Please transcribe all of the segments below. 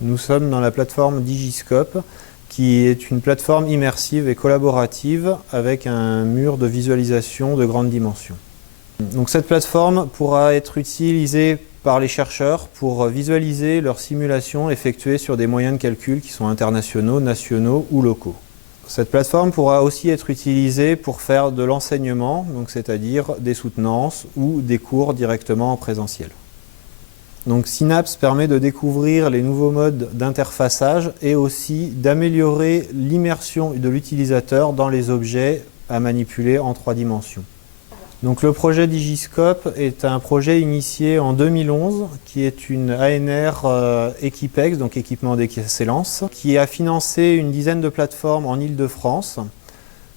Nous sommes dans la plateforme Digiscope, qui est une plateforme immersive et collaborative avec un mur de visualisation de grande dimension. Donc cette plateforme pourra être utilisée par les chercheurs pour visualiser leurs simulations effectuées sur des moyens de calcul qui sont internationaux, nationaux ou locaux. Cette plateforme pourra aussi être utilisée pour faire de l'enseignement, c'est-à-dire des soutenances ou des cours directement en présentiel. Donc Synapse permet de découvrir les nouveaux modes d'interfaçage et aussi d'améliorer l'immersion de l'utilisateur dans les objets à manipuler en 3 dimensions. Donc le projet Digiscope est un projet initié en 2011 qui est une ANR Equipex, donc équipement d'excellence, qui a financé une dizaine de plateformes en Île-de-France.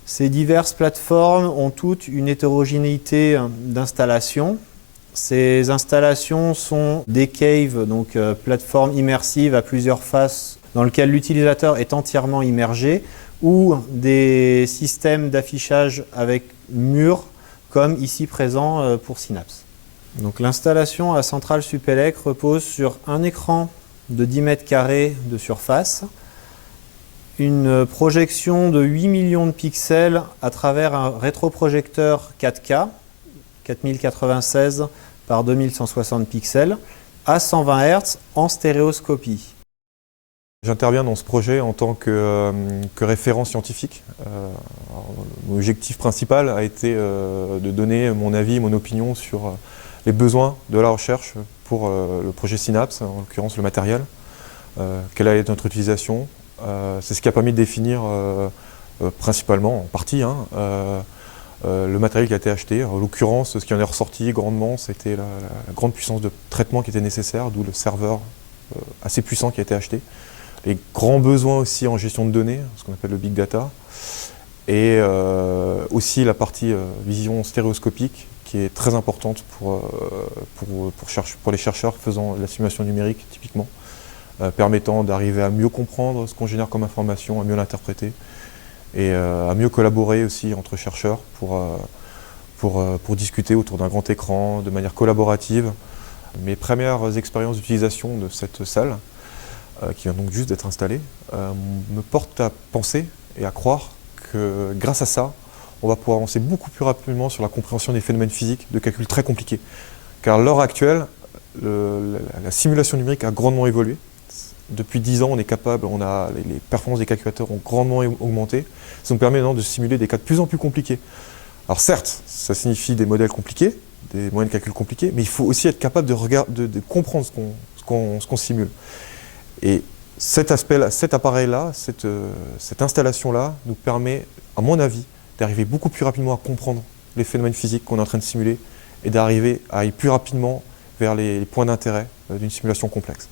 Ces diverses plateformes ont toutes une hétérogénéité d'installation. Ces installations sont des caves, donc plateformes immersives à plusieurs faces dans lesquelles l'utilisateur est entièrement immergé, ou des systèmes d'affichage avec murs, comme ici présent pour Synapse. Donc l'installation à Centrale Supélec repose sur un écran de 10 mètres carrés de surface, une projection de 8 millions de pixels à travers un rétroprojecteur 4K, 4096 par 2160 pixels, à 120 Hz en stéréoscopie. J'interviens dans ce projet en tant que référent scientifique. Mon objectif principal a été de donner mon avis, mon opinion sur les besoins de la recherche pour le projet Synapse, en l'occurrence le matériel, quelle allait être notre utilisation. C'est ce qui a permis de définir principalement, en partie, le matériel qui a été acheté. En l'occurrence, ce qui en est ressorti grandement, c'était la grande puissance de traitement qui était nécessaire, d'où le serveur assez puissant qui a été acheté. Les grands besoins aussi en gestion de données, ce qu'on appelle le big data, et aussi la partie vision stéréoscopique qui est très importante pour les chercheurs faisant de la simulation numérique typiquement, permettant d'arriver à mieux comprendre ce qu'on génère comme information, à mieux l'interpréter et à mieux collaborer aussi entre chercheurs pour discuter autour d'un grand écran de manière collaborative. Mes premières expériences d'utilisation de cette salle, qui vient donc juste d'être installée, me portent à penser et à croire que grâce à ça, on va pouvoir avancer beaucoup plus rapidement sur la compréhension des phénomènes physiques de calculs très compliqués. Car à l'heure actuelle, la simulation numérique a grandement évolué. Depuis 10 ans, les performances des calculateurs ont grandement augmenté. Ça nous permet maintenant de simuler des cas de plus en plus compliqués. Alors certes, ça signifie des modèles compliqués, des moyens de calcul compliqués, mais il faut aussi être capable de comprendre ce qu'on simule. Et cet appareil-là, cette installation-là nous permet, à mon avis, d'arriver beaucoup plus rapidement à comprendre les phénomènes physiques qu'on est en train de simuler et d'arriver à aller plus rapidement vers les points d'intérêt d'une simulation complexe.